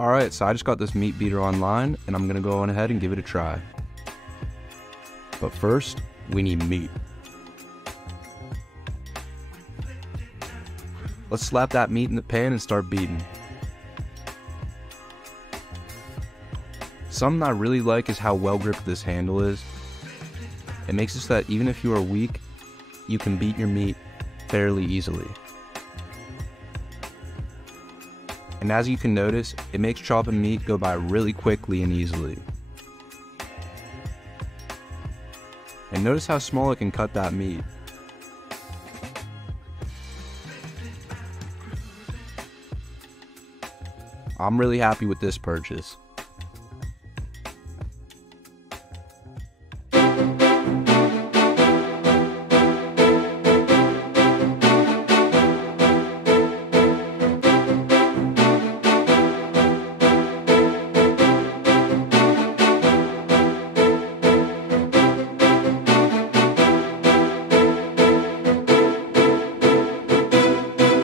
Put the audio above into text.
Alright, so I just got this meat beater online, and I'm gonna go on ahead and give it a try. But first, we need meat. Let's slap that meat in the pan and start beating. Something I really like is how well gripped this handle is. It makes it so that even if you are weak, you can beat your meat fairly easily. And as you can notice, it makes chopping meat go by really quickly and easily. And notice how small it can cut that meat. I'm really happy with this purchase.